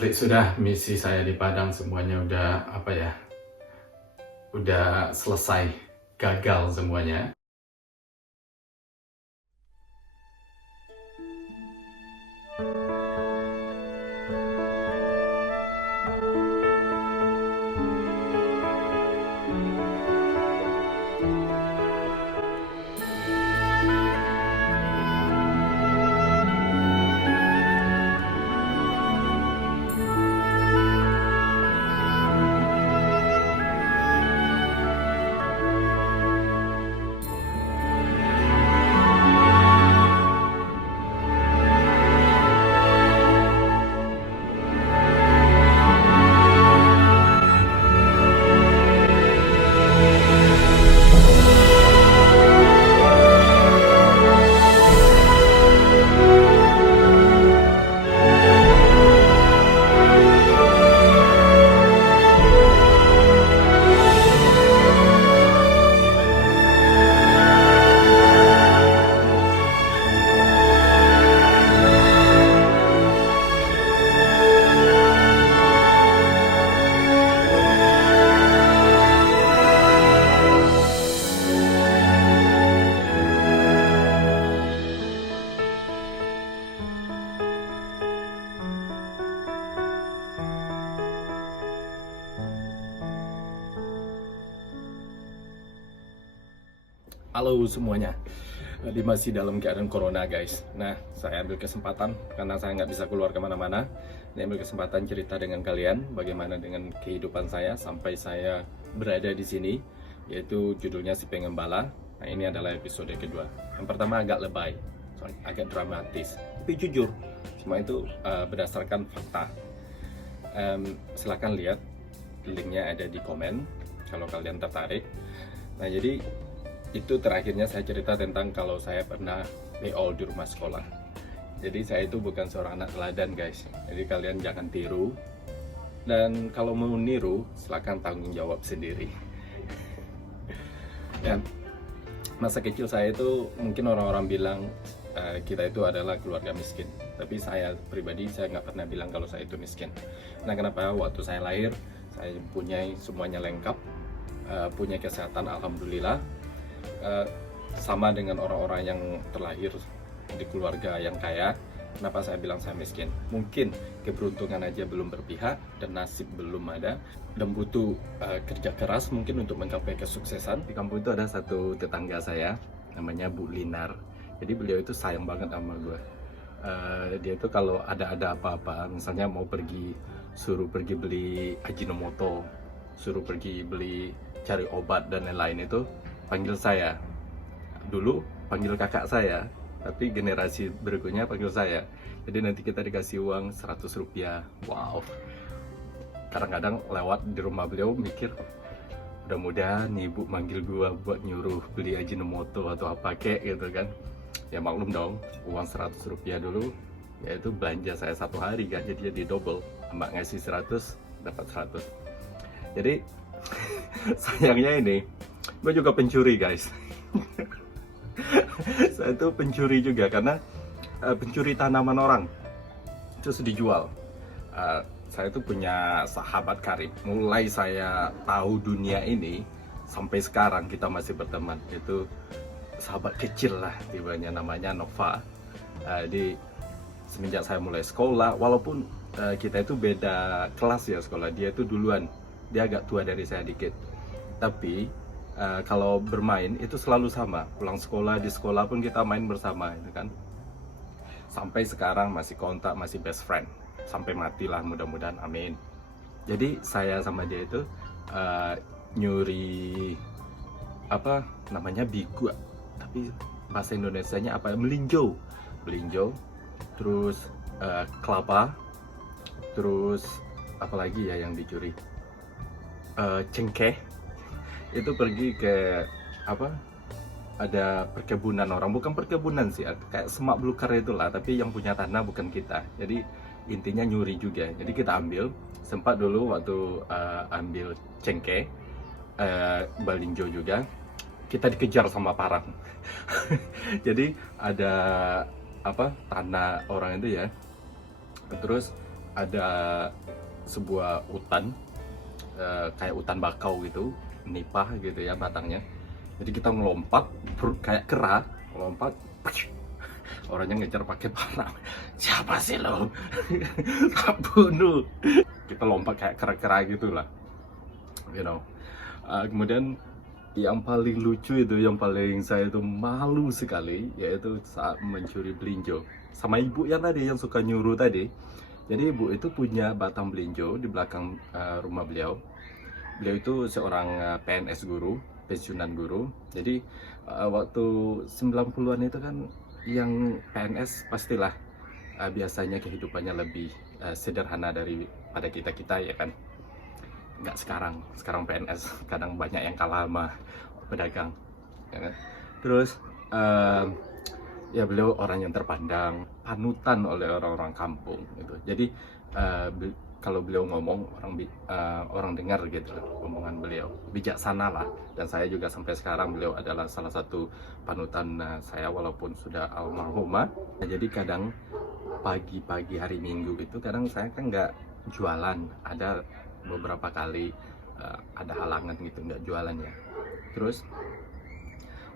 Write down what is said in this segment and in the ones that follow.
komplit sudah misi saya di Padang, semuanya udah udah selesai, gagal semuanya. Halo semuanya, di masih dalam keadaan corona guys. Nah, saya ambil kesempatan karena saya nggak bisa keluar kemana-mana. Saya ambil kesempatan cerita dengan kalian bagaimana dengan kehidupan saya sampai saya berada di sini, yaitu judulnya Si Pengembala. Nah, ini adalah episode kedua. Yang pertama agak lebay, agak dramatis, tapi jujur, semua itu berdasarkan fakta. Silahkan lihat, linknya ada di komen kalau kalian tertarik. Nah, jadi itu terakhirnya saya cerita tentang kalau saya pernah PO di rumah sekolah. Jadi saya itu bukan seorang anak teladan guys. Jadi kalian jangan tiru. Dan kalau mau niru, silakan tanggung jawab sendiri. Dan masa kecil saya itu mungkin orang-orang bilang kita itu adalah keluarga miskin. Tapi saya pribadi saya nggak pernah bilang kalau saya itu miskin. Nah, kenapa? Waktu saya lahir saya punya semuanya lengkap, punya kesehatan alhamdulillah. Sama dengan orang-orang yang terlahir di keluarga yang kaya. Kenapa saya bilang saya miskin? Mungkin keberuntungan aja belum berpihak dan nasib belum ada dan butuh kerja keras mungkin untuk mencapai kesuksesan. Di kampung itu ada satu tetangga saya namanya Bu Linar. Jadi beliau itu sayang banget sama gue. Dia itu kalau ada apa-apa, misalnya mau suruh pergi beli Ajinomoto, suruh pergi beli cari obat dan lain-lain, itu panggil saya. Dulu panggil kakak saya, tapi generasi berikutnya panggil saya. Jadi nanti kita dikasih uang 100 rupiah. Wow. Kadang-kadang lewat di rumah beliau mikir, mudah-mudahan ibu manggil gua buat nyuruh beli Ajinomoto atau apa kek gitu kan. Ya maklum dong, uang 100 rupiah dulu yaitu belanja saya satu hari kan, jadi double. Mbak ngasih 100 dapat 100. Jadi sayangnya ini gue juga pencuri guys. Saya tuh pencuri juga karena pencuri tanaman orang terus dijual. Saya tuh punya sahabat karib, mulai saya tahu dunia ini sampai sekarang kita masih berteman. Itu sahabat kecil lah tibanya, namanya Nova. Di semenjak saya mulai sekolah, walaupun kita itu beda kelas ya sekolah, dia itu duluan, dia agak tua dari saya dikit, tapi kalau bermain itu selalu sama. Pulang sekolah, di sekolah pun kita main bersama itu kan. Sampai sekarang masih kontak, masih best friend. Sampai matilah mudah-mudahan, amin. Jadi saya sama dia itu nyuri apa namanya, bigu, tapi bahasa Indonesianya apa? Melinjo. Terus kelapa. Terus apalagi ya yang dicuri? Cengkeh. Itu pergi ke ada perkebunan orang, bukan perkebunan sih, kayak semak belukar itulah, tapi yang punya tanah bukan kita. Jadi intinya nyuri juga. Jadi kita ambil, sempat dulu waktu ambil cengkeh, balinjo juga, kita dikejar sama parang. Jadi ada tanah orang itu ya, terus ada sebuah hutan, kayak hutan bakau gitu, nipah gitu ya batangnya. Jadi kita ngelompat kayak kera, lompat, orangnya ngejar pakai panah. Siapa sih lo? Tak bunuh. Kita lompat kayak kera-kera gitulah, you know. Kemudian yang paling lucu itu, yang paling saya itu malu sekali, yaitu saat mencuri belinjo sama ibu yang tadi yang suka nyuruh tadi. Jadi ibu itu punya batang belinjo di belakang rumah beliau. Beliau itu seorang PNS guru, pensiunan guru. Jadi waktu 90-an itu kan yang PNS pastilah biasanya kehidupannya lebih sederhana daripada kita-kita ya kan. Nggak sekarang PNS kadang banyak yang kalah sama pedagang ya kan? Terus ya beliau orang yang terpandang, panutan oleh orang-orang kampung gitu. Jadi kalau beliau ngomong orang dengar gitu omongan beliau, bijaksana lah. Dan saya juga sampai sekarang beliau adalah salah satu panutan saya walaupun sudah almarhumah. Jadi kadang pagi-pagi hari Minggu itu kadang saya kan nggak jualan, ada beberapa kali ada halangan gitu nggak jualan ya. Terus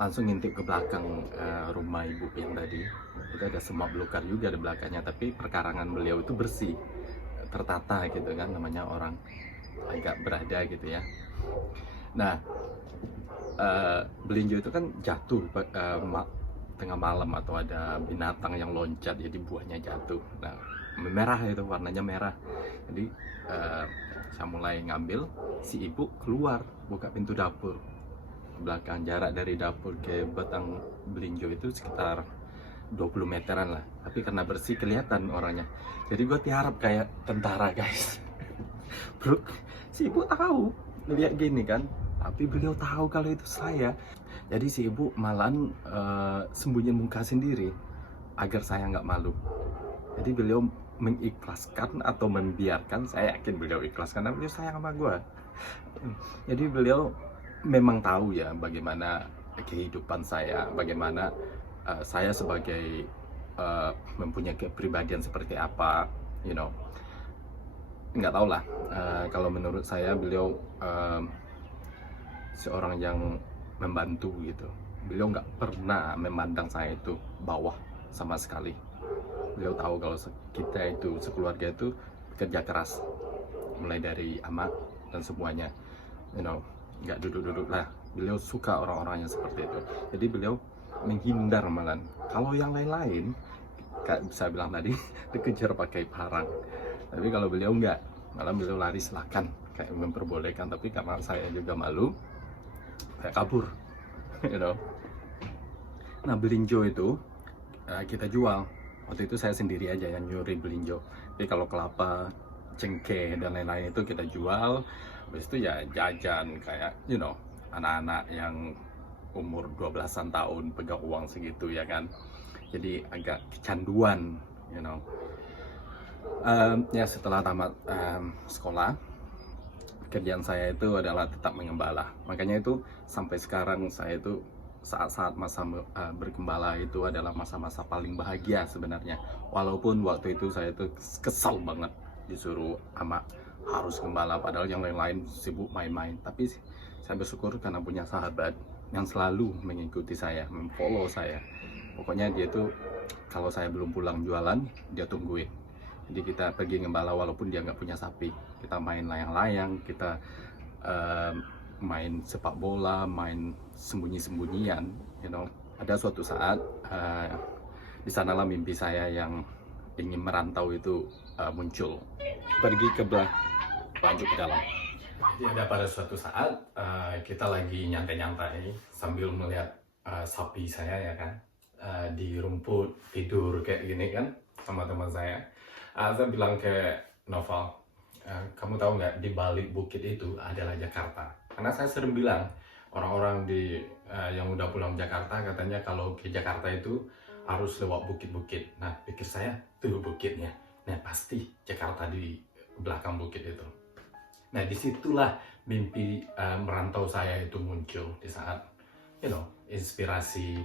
langsung ngintip ke belakang rumah ibu yang tadi, itu ada semak belukar juga di belakangnya, tapi perkarangan beliau itu bersih, tertata gitu kan, namanya orang agak berada gitu ya. Nah belinjo itu kan jatuh tengah malam atau ada binatang yang loncat, jadi buahnya jatuh. Nah merah itu, warnanya merah. Jadi saya mulai ngambil, si ibu keluar buka pintu dapur ke belakang. Jarak dari dapur ke batang belinjo itu sekitar 20 meteran lah, tapi karena bersih kelihatan orangnya. Jadi gue tiarap kayak tentara guys. Bro, si ibu tahu lihat gini kan, tapi beliau tahu kalau itu saya. Jadi si ibu malahan sembunyi muka sendiri agar saya nggak malu. Jadi beliau mengikhlaskan atau membiarkan, saya yakin beliau ikhlaskan karena beliau sayang sama gue. Jadi beliau memang tahu ya bagaimana kehidupan saya, bagaimana saya sebagai mempunyai kepribadian seperti apa, you know. Nggak tahu lah, kalau menurut saya beliau seorang yang membantu gitu. Beliau nggak pernah memandang saya itu bawah sama sekali. Beliau tahu kalau kita itu sekeluarga itu kerja keras, mulai dari amat dan semuanya, you know, nggak duduk-duduk lah. Beliau suka orang-orang yang seperti itu. Jadi beliau menghindar malahan. Kalau yang lain-lain, kayak saya bilang tadi, dikejar pakai parang. Tapi kalau beliau nggak, malah beliau lari silakan, kayak memperbolehkan. Tapi karena saya juga malu, saya kabur, you know. Nah belinjo itu kita jual. Waktu itu saya sendiri aja yang nyuri belinjo. Tapi kalau kelapa, cengkeh dan lain-lain itu kita jual. Habis itu ya jajan kayak, you know, anak-anak yang umur 12-an tahun pegang uang segitu ya kan. Jadi agak kecanduan, you know. Ya setelah tamat sekolah, kerjaan saya itu adalah tetap mengembala. Makanya itu sampai sekarang saya itu saat-saat masa bergembala itu adalah masa-masa paling bahagia sebenarnya. Walaupun waktu itu saya itu kesal banget disuruh ama harus gembala, padahal yang lain-lain sibuk main-main. Tapi saya bersyukur karena punya sahabat yang selalu mengikuti saya, memfollow saya. Pokoknya dia tuh kalau saya belum pulang jualan, dia tungguin. Jadi kita pergi gembala walaupun dia nggak punya sapi. Kita main layang-layang, kita main sepak bola, main sembunyi-sembunyian, you know. Ada suatu saat di sanalah mimpi saya yang ingin merantau itu muncul. Pergi ke lanjut ke dalam. Jadi ada pada suatu saat kita lagi nyantai-nyantai sambil melihat sapi saya ya kan, di rumput tidur kayak gini kan sama teman saya. Saya bilang ke Noval, kamu tahu nggak di balik bukit itu adalah Jakarta. Karena saya sering bilang orang-orang yang udah pulang Jakarta katanya kalau ke Jakarta itu harus lewat bukit-bukit. Nah pikir saya tuh bukitnya, nah pasti Jakarta di belakang bukit itu. Nah disitulah mimpi merantau saya itu muncul di saat, you know, inspirasi.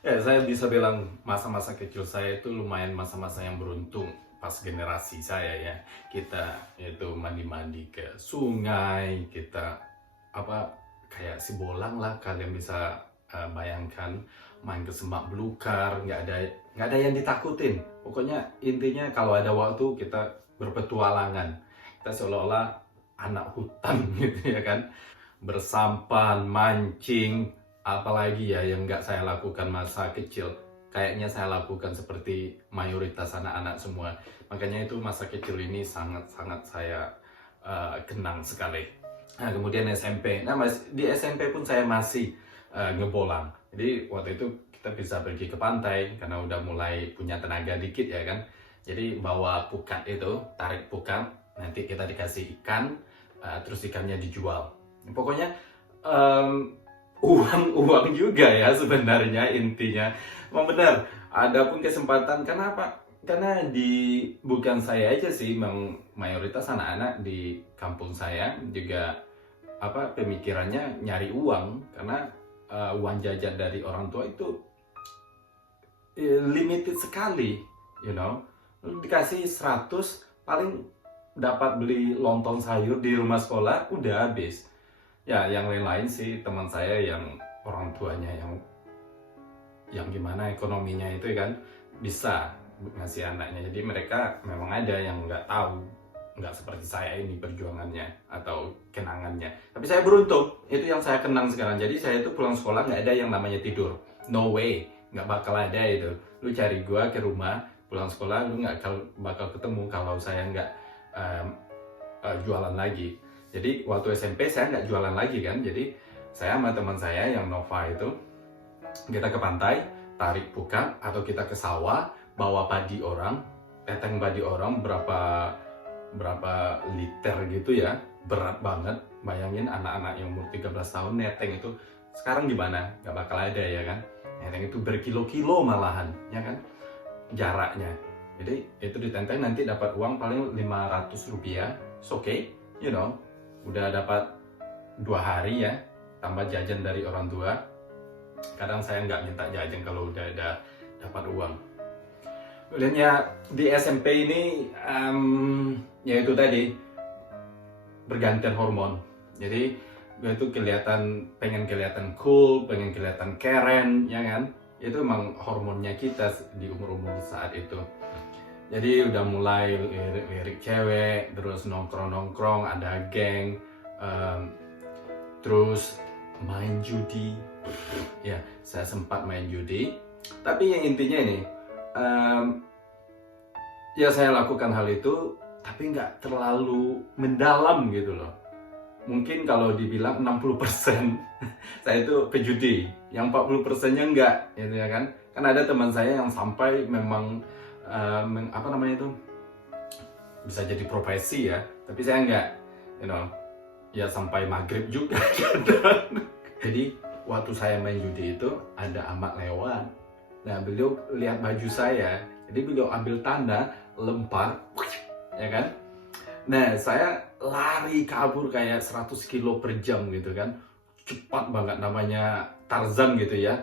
Ya saya bisa bilang masa-masa kecil saya itu lumayan masa-masa yang beruntung. pas generasi saya ya, kita itu mandi-mandi ke sungai, kita apa kayak si bolang lah, kalian bisa bayangkan, main ke semak belukar, nggak ada yang ditakutin. Pokoknya intinya kalau ada waktu kita berpetualangan, kita seolah-olah anak hutan gitu ya kan, bersampan, mancing, apalagi ya yang nggak saya lakukan masa kecil. Kayaknya saya lakukan seperti mayoritas anak-anak semua. Makanya itu masa kecil ini sangat-sangat saya kenang sekali. Nah, kemudian SMP. Nah, di SMP pun saya masih ngebolang. Jadi waktu itu kita bisa pergi ke pantai karena udah mulai punya tenaga dikit ya kan. Jadi bawa pukat itu, tarik pukat, nanti kita dikasih ikan, terus ikannya dijual. Pokoknya uang juga ya sebenarnya intinya. Memang benar, ada pun kesempatan. Kenapa? Karena bukan saya aja sih, memang mayoritas anak-anak di kampung saya juga pemikirannya nyari uang, karena uang jajan dari orang tua itu limited sekali, you know. Dikasih 100 paling dapat beli lontong sayur di rumah sekolah udah habis. Ya, yang lain-lain sih teman saya yang orang tuanya yang gimana ekonominya itu kan bisa ngasih anaknya. Jadi mereka memang ada yang nggak tahu, nggak seperti saya ini perjuangannya atau kenangannya. Tapi saya beruntung, itu yang saya kenang sekarang. Jadi saya itu pulang sekolah nggak ada yang namanya tidur, no way, nggak bakal ada itu. Lu cari gua ke rumah pulang sekolah, lu nggak bakal ketemu kalau saya nggak jualan lagi. Jadi waktu SMP saya nggak jualan lagi kan, jadi saya sama teman saya yang Nova itu, kita ke pantai, tarik pukat, atau kita ke sawah, bawa padi orang, teteng padi orang berapa liter gitu ya, berat banget. Bayangin anak-anak yang umur 13 tahun neteng itu, sekarang di mana? Nggak bakal ada ya kan, neteng itu berkilo-kilo malahan, ya kan, jaraknya. Jadi itu ditenteng, nanti dapat uang paling 500 rupiah, it's okay, you know. Udah dapat 2 hari ya, tambah jajan dari orang tua. Kadang saya nggak minta jajan kalau udah ada dapat uang. Kemudian ya di SMP ini ya itu tadi, bergantian hormon. Jadi gue itu pengen kelihatan cool, pengen kelihatan keren, ya kan? Itu emang hormonnya kita di umur-umur saat itu. Jadi udah mulai lirik cewek, terus nongkrong-nongkrong, ada geng, terus main judi. Ya, saya sempat main judi. Tapi yang intinya ini, ya saya lakukan hal itu, tapi nggak terlalu mendalam gitu loh. Mungkin kalau dibilang 60% saya itu pejudi, yang 40%-nya enggak, gitu ya kan? Kan ada teman saya yang sampai memang bisa jadi profesi ya, tapi saya enggak, you know, ya sampai maghrib juga. Jadi waktu saya main judi itu ada amak lewat, nah beliau lihat baju saya, jadi beliau ambil tanda, lempar, ya kan. Nah saya lari kabur kayak 100 kilo per jam gitu kan, cepat banget, namanya Tarzan gitu ya.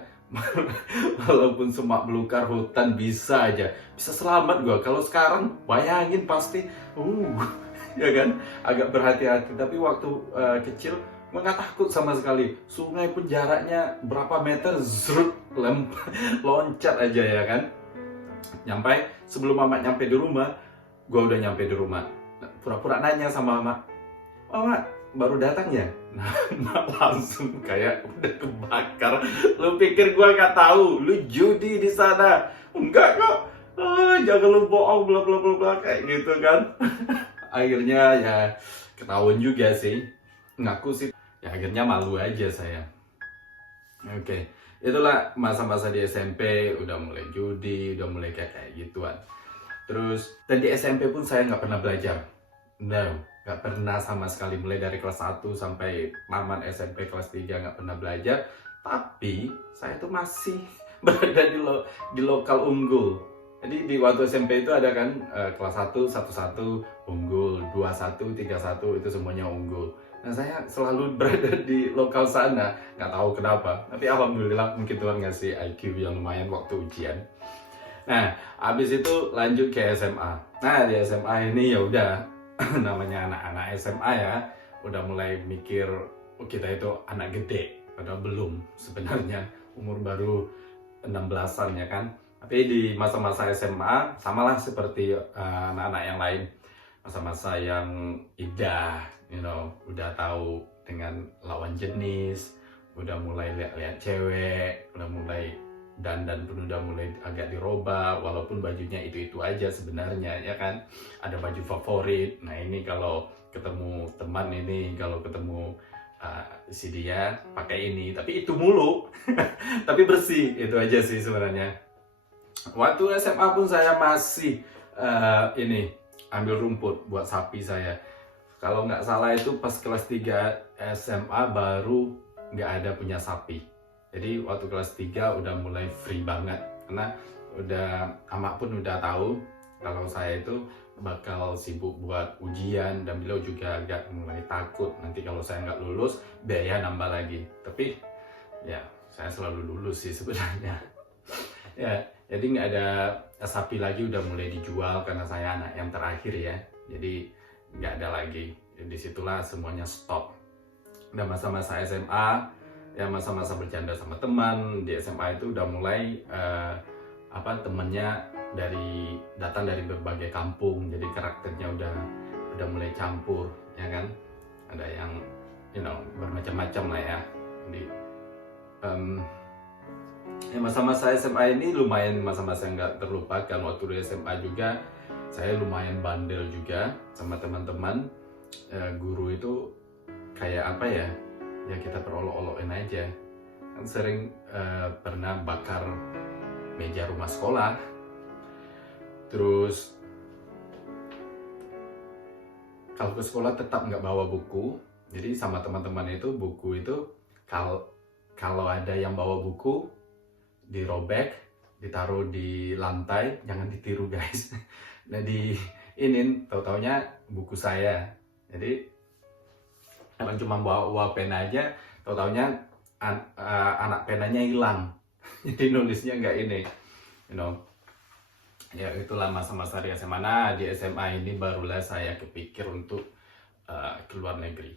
Walaupun semak belukar hutan bisa selamat gua. Kalau sekarang bayangin pasti ya kan, agak berhati-hati. Tapi waktu kecil gua nggak takut sama sekali. Sungai pun jaraknya berapa meter, loncat aja ya kan. Sebelum mama nyampe di rumah, gua udah nyampe di rumah. Pura-pura nanya sama mama, "Mama, baru datang ya?" Nah, langsung kayak udah kebakar. Lu pikir gua nggak tahu lu judi di sana? Enggak kok. Jangan lu bohong, bla bla bla bla, kayak gitu kan. Akhirnya ya ketahuan juga sih. Ngaku sih. Ya akhirnya malu aja saya. Oke. Itulah masa-masa di SMP, udah mulai judi, udah mulai kayak gituan. Terus dan di SMP pun saya nggak pernah belajar. No, nggak pernah sama sekali. Mulai dari kelas 1 sampai tamat SMP kelas 3 nggak pernah belajar. Tapi saya tuh masih berada di lokal unggul. Jadi di waktu SMP itu ada kan kelas 1, 1-1 unggul, 2-1, 3-1 itu semuanya unggul. Nah saya selalu berada di lokal sana, nggak tahu kenapa. Tapi alhamdulillah mungkin Tuhan ngasih IQ yang lumayan waktu ujian. Nah habis itu lanjut ke SMA. Nah di SMA ini ya udah namanya anak-anak SMA ya, udah mulai mikir oh, kita itu anak gede, padahal belum sebenarnya, umur baru 16-an ya kan. Tapi di masa-masa SMA samalah seperti anak-anak yang lain, masa-masa yang indah, udah tahu dengan lawan jenis, udah mulai lihat-lihat cewek, udah mulai dandan pun udah mulai agak dirubah, walaupun bajunya itu-itu aja sebenarnya ya kan. Ada baju favorit. Nah ini kalau ketemu teman ini, kalau ketemu si dia pakai ini, tapi itu mulu tapi bersih, itu aja sih sebenarnya. Waktu SMA pun saya masih ini ambil rumput buat sapi saya. Kalau nggak salah itu pas kelas 3 SMA baru nggak ada punya sapi. Jadi waktu kelas 3 udah mulai free banget, karena udah amak pun udah tahu kalau saya itu bakal sibuk buat ujian, dan beliau juga agak mulai takut nanti kalau saya nggak lulus biaya nambah lagi. Tapi ya saya selalu lulus sih sebenarnya. Ya, jadi nggak ada sapi lagi, udah mulai dijual karena saya anak yang terakhir ya. Jadi nggak ada lagi. Disitulah semuanya stop. Dan masa-masa SMA, ya masa-masa bercanda sama teman di SMA itu udah mulai temennya datang dari berbagai kampung, jadi karakternya udah mulai campur ya kan. Ada yang bermacam-macam lah ya. Jadi ya masa-masa SMA ini lumayan masa-masa yang nggak terlupakan. Waktu di SMA juga saya lumayan bandel juga sama teman-teman. Guru itu kayak apa ya, kita perolok-olokin aja kan. Sering pernah bakar meja rumah sekolah. Terus kalau ke sekolah tetap nggak bawa buku. Jadi sama teman-teman itu buku itu kalau ada yang bawa buku dirobek, ditaruh di lantai, jangan ditiru guys. Nah tahu-taunya buku saya. Jadi emang cuma bawa pena aja, tahu-taunya anak penanya hilang. Jadi nulisnya nggak ini, ya itulah masa-masa di SMA. Nah di SMA ini barulah saya kepikir untuk keluar negeri.